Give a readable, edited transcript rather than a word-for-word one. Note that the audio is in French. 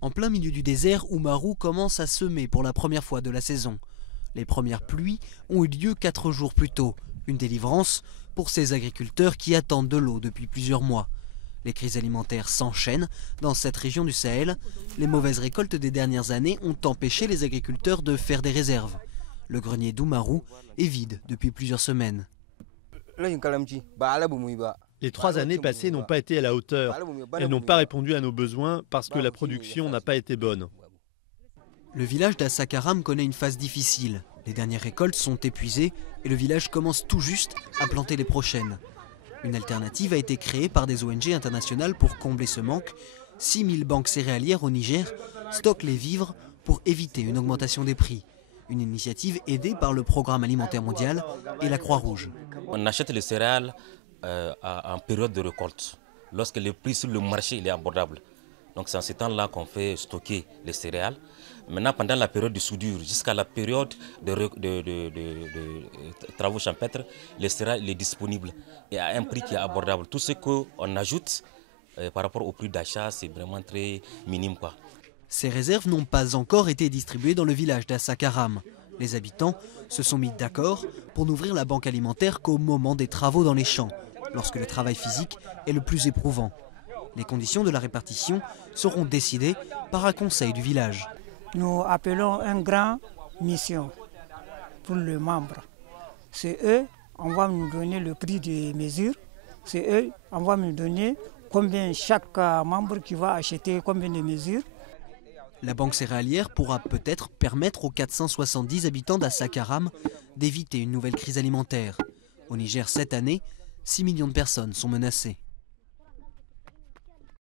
En plein milieu du désert, Oumarou commence à semer pour la première fois de la saison. Les premières pluies ont eu lieu 4 jours plus tôt. Une délivrance pour ces agriculteurs qui attendent de l'eau depuis plusieurs mois. Les crises alimentaires s'enchaînent dans cette région du Sahel. Les mauvaises récoltes des dernières années ont empêché les agriculteurs de faire des réserves. Le grenier d'Oumarou est vide depuis plusieurs semaines. Les 3 années passées n'ont pas été à la hauteur. Elles n'ont pas répondu à nos besoins parce que la production n'a pas été bonne. Le village d'Assakaram connaît une phase difficile. Les dernières récoltes sont épuisées et le village commence tout juste à planter les prochaines. Une alternative a été créée par des ONG internationales pour combler ce manque. 6000 banques céréalières au Niger stockent les vivres pour éviter une augmentation des prix. Une initiative aidée par le Programme alimentaire mondial et la Croix-Rouge. On achète les céréales en période de récolte, lorsque le prix sur le marché est abordable. Donc c'est en ce temps-là qu'on fait stocker les céréales. Maintenant, pendant la période de soudure, jusqu'à la période de travaux champêtres, les céréales est disponible et à un prix qui est abordable. Tout ce qu'on ajoute par rapport au prix d'achat, c'est vraiment très minime, quoi. Ces réserves n'ont pas encore été distribuées dans le village d'Assakaram. Les habitants se sont mis d'accord pour n'ouvrir la banque alimentaire qu'au moment des travaux dans les champs, lorsque le travail physique est le plus éprouvant. Les conditions de la répartition seront décidées par un conseil du village. Nous appelons une grande mission pour les membres. C'est eux, on va nous donner le prix des mesures. C'est eux, on va nous donner combien chaque membre qui va acheter combien de mesures. La banque céréalière pourra peut-être permettre aux 470 habitants d'Assakaram d'éviter une nouvelle crise alimentaire. Au Niger, cette année, 6 millions de personnes sont menacées.